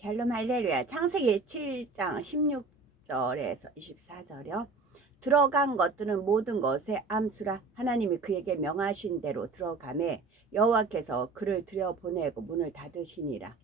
샬롬 할렐루야. 창세기 7장 16절에서 24절이요. 들어간 것들은 모든 것에 암수라. 하나님이 그에게 명하신 대로 들어가매 여호와께서 그를 들여보내고 문을 닫으시니라.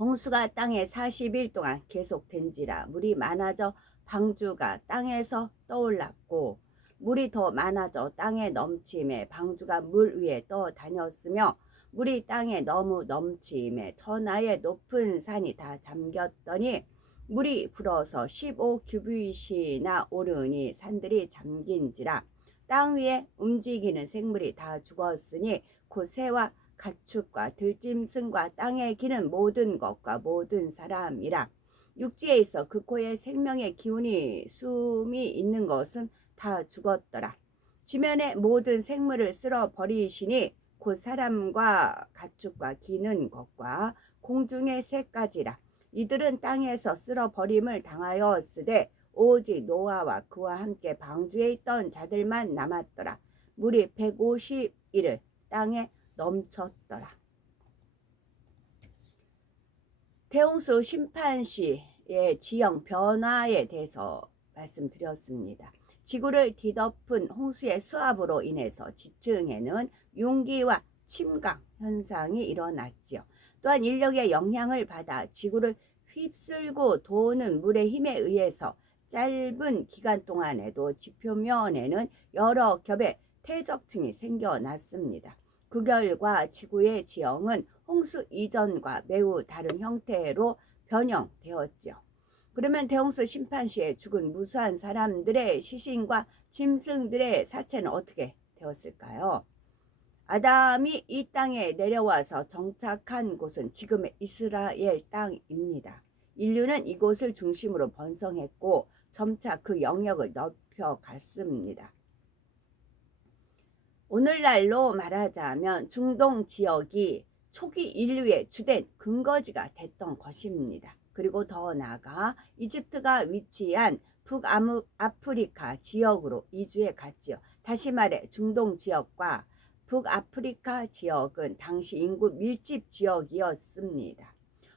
홍수가 땅에 40일 동안 계속된지라. 물이 많아져 방주가 땅에서 떠올랐고 물이 더 많아져 땅에 넘침에 방주가 물 위에 떠다녔으며 물이 땅에 너무 넘침에 천하의 높은 산이 다 잠겼더니 물이 불어서 15규빗이나 오르니 산들이 잠긴지라. 땅 위에 움직이는 생물이 다 죽었으니 곧 새와 가축과 들짐승과 땅에 기는 모든 것과 모든 사람이라. 육지에 있어 그 코에 생명의 기운이 숨이 있는 것은 다 죽었더라. 지면의 모든 생물을 쓸어 버리시니 곧 사람과 가축과 기는 것과 공중의 새까지라. 이들은 땅에서 쓸어 버림을 당하였으되 오직 노아와 그와 함께 방주에 있던 자들만 남았더라. 물이 150일을 땅에 넘쳤더라. 대홍수 심판 시의 지형 변화에 대해서 말씀드렸습니다. 지구를 뒤덮은 홍수의 수압으로 인해서 지층에는 융기와 침강 현상이 일어났지요. 또한 인력의 영향을 받아 지구를 휩쓸고 도는 물의 힘에 의해서 짧은 기간 동안에도 지표면에는 여러 겹의 퇴적층이 생겨났습니다. 그 결과 지구의 지형은 홍수 이전과 매우 다른 형태로 변형되었지요. 그러면 대홍수 심판 시에 죽은 무수한 사람들의 시신과 짐승들의 사체는 어떻게 되었을까요? 아담이 이 땅에 내려와서 정착한 곳은 지금의 이스라엘 땅입니다. 인류는 이곳을 중심으로 번성했고 점차 그 영역을 넓혀갔습니다. 오늘날로 말하자면 중동 지역이 초기 인류의 주된 근거지가 됐던 것입니다. 그리고 더 나아가 이집트가 위치한 북아프리카 지역으로 이주해 갔지요. 다시 말해 중동 지역과 북아프리카 지역은 당시 인구 밀집 지역이었습니다.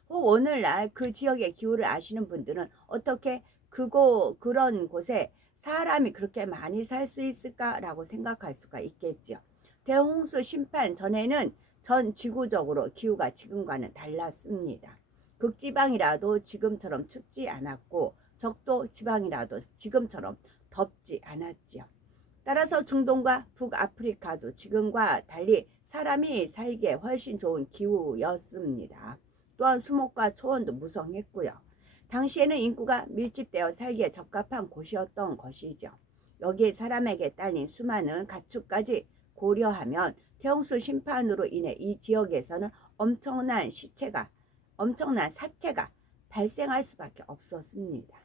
혹 오늘날 그 지역의 기후를 아시는 분들은 어떻게 그런 곳에 사람이 그렇게 많이 살 수 있을까라고 생각할 수가 있겠죠. 대홍수 심판 전에는 전 지구적으로 기후가 지금과는 달랐습니다. 극지방이라도 지금처럼 춥지 않았고 적도 지방이라도 지금처럼 덥지 않았지요. 따라서 중동과 북아프리카도 지금과 달리 사람이 살기에 훨씬 좋은 기후였습니다. 또한 수목과 초원도 무성했고요. 당시에는 인구가 밀집되어 살기에 적합한 곳이었던 것이죠. 여기에 사람에게 딸린 수많은 가축까지 고려하면 대홍수 심판으로 인해 이 지역에서는 엄청난 사체가 발생할 수밖에 없었습니다.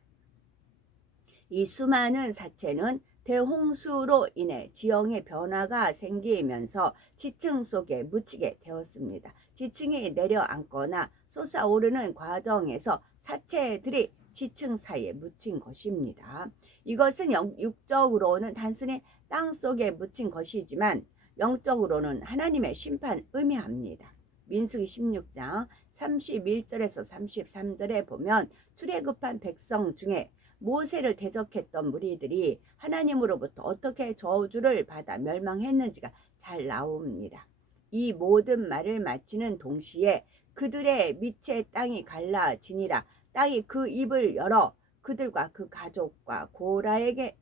이 수많은 사체는 대홍수로 인해 지형의 변화가 생기면서 지층 속에 묻히게 되었습니다. 지층이 내려앉거나 솟아오르는 과정에서 사체들이 지층 사이에 묻힌 것입니다. 이것은 육적으로는 단순히 땅 속에 묻힌 것이지만 영적으로는 하나님의 심판을 의미합니다. 민수기 16장 31절에서 33절에 보면 출애굽한 백성 중에 모세를 대적했던 무리들이 하나님으로부터 어떻게 저주를 받아 멸망했는지가 잘 나옵니다. 이 모든 말을 마치는 동시에 그들의 밑에 땅이 갈라지니라. 땅이 그 입을 열어 그들과 그 가족과 고라에게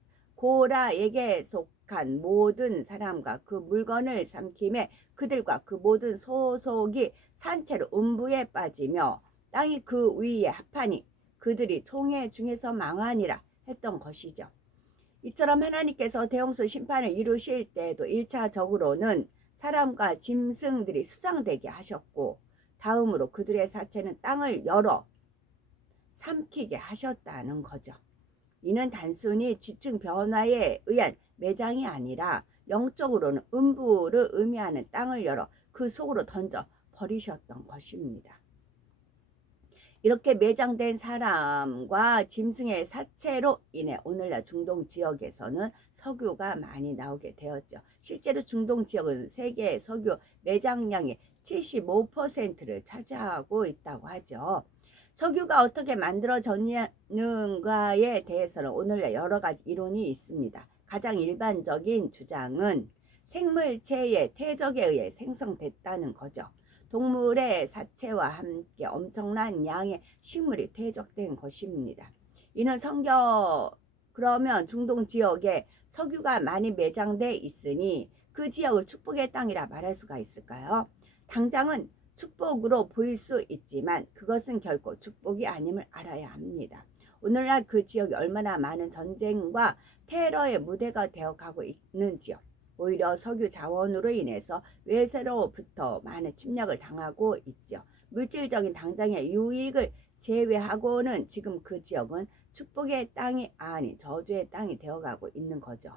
속한 모든 사람과 그 물건을 삼키매 그들과 그 모든 소속이 산채로 음부에 빠지며 땅이 그 위에 합하니 그들이 총회 중에서 망하니라 했던 것이죠. 이처럼 하나님께서 대홍수 심판을 이루실 때에도 1차적으로는 사람과 짐승들이 수장되게 하셨고 다음으로 그들의 사체는 땅을 열어 삼키게 하셨다는 거죠. 이는 단순히 지층 변화에 의한 매장이 아니라 영적으로는 음부를 의미하는 땅을 열어 그 속으로 던져 버리셨던 것입니다. 이렇게 매장된 사람과 짐승의 사체로 인해 오늘날 중동 지역에서는 석유가 많이 나오게 되었죠. 실제로 중동 지역은 세계 석유 매장량의 75%를 차지하고 있다고 하죠. 석유가 어떻게 만들어졌는가에 대해서는 오늘날 여러 가지 이론이 있습니다. 가장 일반적인 주장은 생물체의 퇴적에 의해 생성됐다는 거죠. 동물의 사체와 함께 엄청난 양의 식물이 퇴적된 것입니다. 이는 그러면 중동 지역에 석유가 많이 매장돼 있으니 그 지역을 축복의 땅이라 말할 수가 있을까요? 당장은 축복으로 보일 수 있지만 그것은 결코 축복이 아님을 알아야 합니다. 오늘날 그 지역이 얼마나 많은 전쟁과 테러의 무대가 되어가고 있는지요. 오히려 석유 자원으로 인해서 외세로부터 많은 침략을 당하고 있죠. 물질적인 당장의 유익을 제외하고는 지금 그 지역은 축복의 땅이 아닌 저주의 땅이 되어가고 있는 거죠.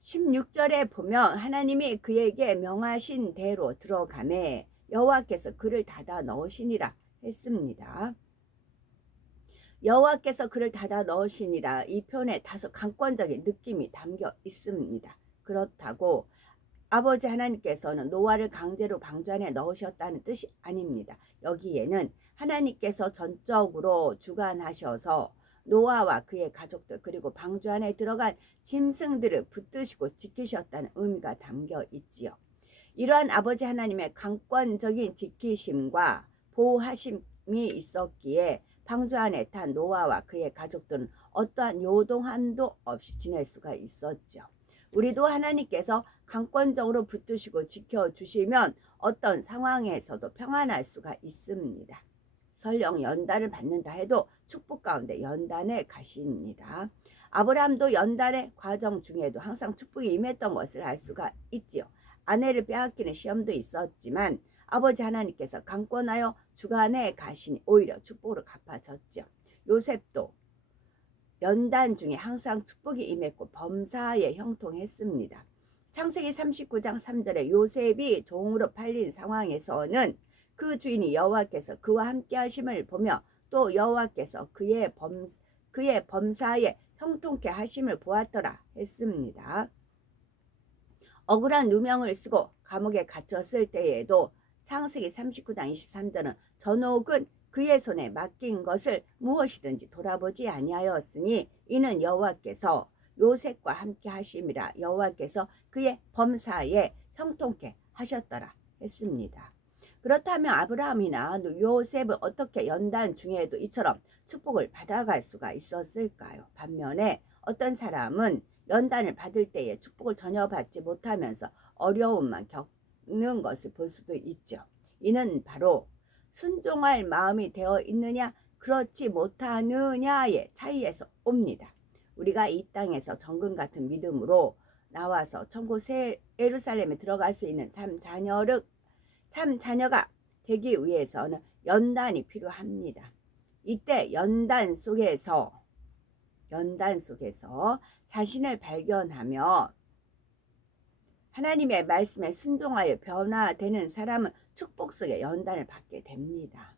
16절에 보면 하나님이 그에게 명하신 대로 들어가매 여호와께서 그를 닫아 넣으시니라 했습니다. 여호와께서 그를 닫아 넣으시니라, 이 표현에 다소 강권적인 느낌이 담겨 있습니다. 그렇다고 아버지 하나님께서는 노아를 강제로 방주 안에 넣으셨다는 뜻이 아닙니다. 여기에는 하나님께서 전적으로 주관하셔서 노아와 그의 가족들 그리고 방주 안에 들어간 짐승들을 붙드시고 지키셨다는 의미가 담겨 있지요. 이러한 아버지 하나님의 강권적인 지키심과 보호하심이 있었기에 방주 안에 탄 노아와 그의 가족들은 어떠한 요동함도 없이 지낼 수가 있었죠. 우리도 하나님께서 강권적으로 붙드시고 지켜주시면 어떤 상황에서도 평안할 수가 있습니다. 설령 연단을 받는다 해도 축복 가운데 연단에 가십니다. 아브라함도 연단의 과정 중에도 항상 축복이 임했던 것을 알 수가 있지요. 아내를 빼앗기는 시험도 있었지만 아버지 하나님께서 강권하여 주관에 가시니 오히려 축복으로 갚아졌죠. 요셉도 연단 중에 항상 축복이 임했고 범사에 형통했습니다. 창세기 39장 3절에 요셉이 종으로 팔린 상황에서는 그 주인이 여호와께서 그와 함께 하심을 보며 또 여호와께서 그의 범사에 형통케 하심을 보았더라 했습니다. 억울한 누명을 쓰고 감옥에 갇혔을 때에도 창세기 39장 23절은 전옥은 그의 손에 맡긴 것을 무엇이든지 돌아보지 아니하였으니 이는 여호와께서 요셉과 함께 하심이라, 여호와께서 그의 범사에 형통케 하셨더라 했습니다. 그렇다면 아브라함이나 요셉은 어떻게 연단 중에도 이처럼 축복을 받아갈 수가 있었을까요? 반면에 어떤 사람은 연단을 받을 때에 축복을 전혀 받지 못하면서 어려움만 겪는 것을 볼 수도 있죠. 이는 바로 순종할 마음이 되어 있느냐 그렇지 못하느냐의 차이에서 옵니다. 우리가 이 땅에서 정금 같은 믿음으로 나와서 천국 새 예루살렘에 들어갈 수 있는 참 자녀가 되기 위해서는 연단이 필요합니다. 이때 연단 속에서 자신을 발견하며 하나님의 말씀에 순종하여 변화되는 사람은 축복 속에 연단을 받게 됩니다.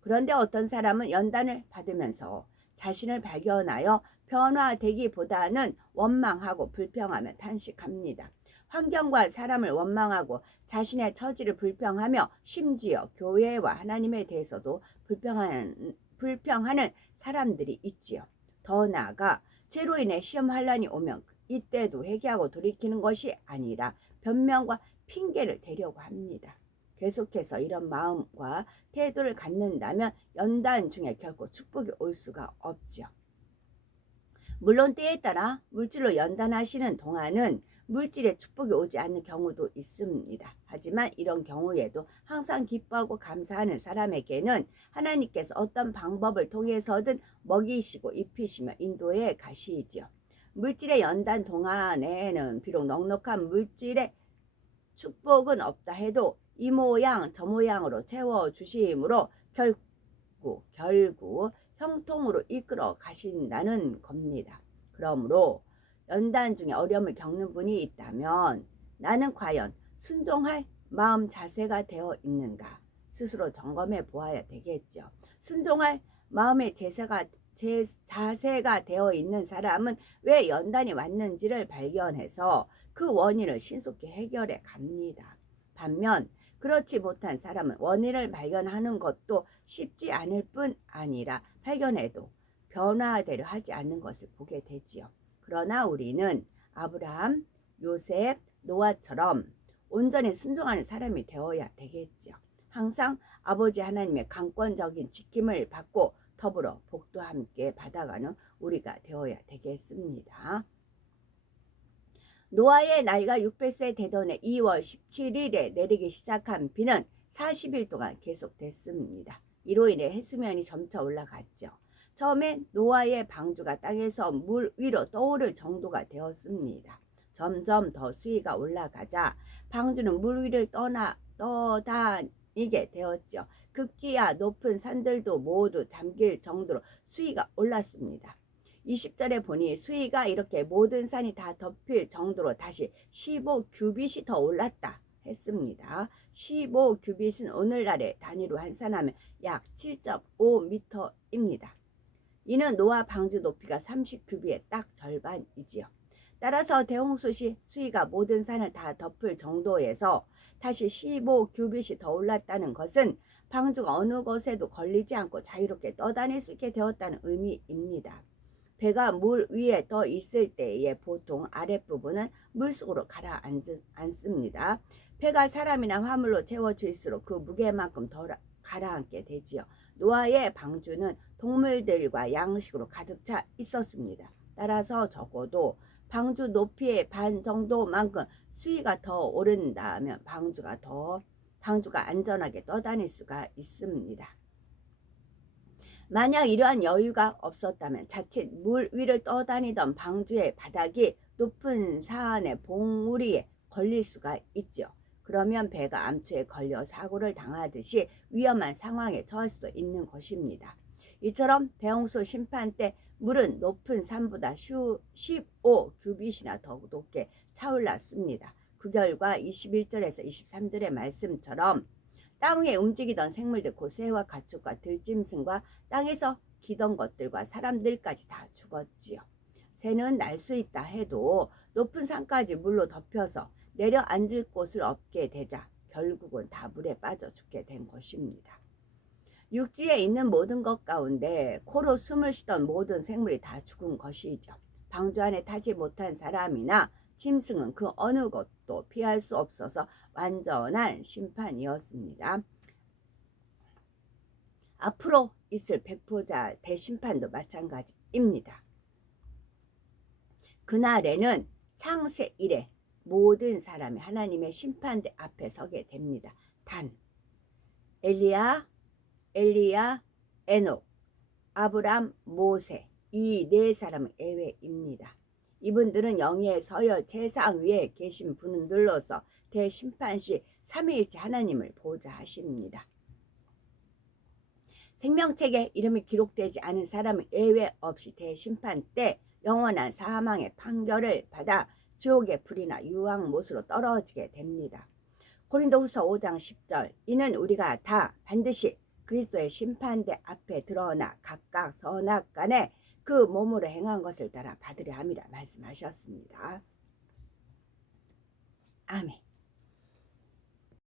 그런데 어떤 사람은 연단을 받으면서 자신을 발견하여 변화되기보다는 원망하고 불평하며 탄식합니다. 환경과 사람을 원망하고 자신의 처지를 불평하며 심지어 교회와 하나님에 대해서도 불평하는 사람들이 있지요. 더 나아가 죄로 인해 시험 환란이 오면 이때도 회개하고 돌이키는 것이 아니라 변명과 핑계를 대려고 합니다. 계속해서 이런 마음과 태도를 갖는다면 연단 중에 결코 축복이 올 수가 없죠. 물론 때에 따라 물질로 연단하시는 동안은 물질의 축복이 오지 않는 경우도 있습니다. 하지만 이런 경우에도 항상 기뻐하고 감사하는 사람에게는 하나님께서 어떤 방법을 통해서든 먹이시고 입히시며 인도해 가시지요. 물질의 연단 동안에는 비록 넉넉한 물질의 축복은 없다 해도 이 모양 저 모양으로 채워주심으로 결국 형통으로 이끌어 가신다는 겁니다. 그러므로 연단 중에 어려움을 겪는 분이 있다면 나는 과연 순종할 마음 자세가 되어 있는가 스스로 점검해 보아야 되겠죠. 순종할 마음의 자세가 되어 있는 사람은 왜 연단이 왔는지를 발견해서 그 원인을 신속히 해결해 갑니다. 반면 그렇지 못한 사람은 원인을 발견하는 것도 쉽지 않을 뿐 아니라 발견해도 변화되려 하지 않는 것을 보게 되지요. 그러나 우리는 아브라함, 요셉, 노아처럼 온전히 순종하는 사람이 되어야 되겠지요. 항상 아버지 하나님의 강권적인 지킴을 받고 더불어 복도 함께 받아가는 우리가 되어야 되겠습니다. 노아의 나이가 600세 되던 해 2월 17일에 내리기 시작한 비는 40일 동안 계속됐습니다. 이로 인해 해수면이 점차 올라갔죠. 처음엔 노아의 방주가 땅에서 물 위로 떠오를 정도가 되었습니다. 점점 더 수위가 올라가자 방주는 물 위를 떠다니게 되었죠. 급기야 높은 산들도 모두 잠길 정도로 수위가 올랐습니다. 20절에 보니 수위가 이렇게 모든 산이 다 덮일 정도로 다시 15규빗이 더 올랐다 했습니다. 15규빗은 오늘날의 단위로 환산하면 약 7.5m입니다. 이는 노아 방주 높이가 30규빗의 딱 절반이지요. 따라서 대홍수 시 수위가 모든 산을 다 덮을 정도에서 다시 15규빗이 더 올랐다는 것은 방주가 어느 곳에도 걸리지 않고 자유롭게 떠다닐 수 있게 되었다는 의미입니다. 배가 물 위에 떠 있을 때에 보통 아랫부분은 물속으로 가라앉습니다. 배가 사람이나 화물로 채워질수록 그 무게만큼 더 가라앉게 되지요. 노아의 방주는 동물들과 양식으로 가득 차 있었습니다. 따라서 적어도 방주 높이의 반 정도만큼 수위가 더 오른다면 방주가 안전하게 떠다닐 수가 있습니다. 만약 이러한 여유가 없었다면 자칫 물 위를 떠다니던 방주의 바닥이 높은 산의 봉우리에 걸릴 수가 있죠. 그러면 배가 암초에 걸려 사고를 당하듯이 위험한 상황에 처할 수도 있는 것입니다. 이처럼 대홍수 심판 때 물은 높은 산보다 15규빗이나 더 높게 차올랐습니다. 그 결과 21절에서 23절의 말씀처럼 땅 위에 움직이던 생물들 곧 새와 가축과 들짐승과 땅에서 기던 것들과 사람들까지 다 죽었지요. 새는 날 수 있다 해도 높은 산까지 물로 덮여서 내려앉을 곳을 없게 되자 결국은 다 물에 빠져 죽게 된 것입니다. 육지에 있는 모든 것 가운데 코로 숨을 쉬던 모든 생물이 다 죽은 것이죠. 방주 안에 타지 못한 사람이나 짐승은 그 어느 것도 피할 수 없어서 완전한 심판이었습니다. 앞으로 있을 백보자 대심판도 마찬가지입니다. 그날에는 창세 이래 모든 사람이 하나님의 심판대 앞에 서게 됩니다. 단 엘리야, 에녹, 아브람, 모세 이 네 사람은 예외입니다. 이분들은 영예의 서열 제상 위에 계신 분들로서 대심판 시 삼위일체 하나님을 보좌하십니다. 생명책에 이름이 기록되지 않은 사람은 예외 없이 대심판 때 영원한 사망의 판결을 받아 지옥의 불이나 유황못으로 떨어지게 됩니다. 고린도후서 5장 10절 이는 우리가 다 반드시 그리스도의 심판대 앞에 드러나 각각 선악간에 그 몸으로 행한 것을 따라 받으려 함이라 말씀하셨습니다. 아멘.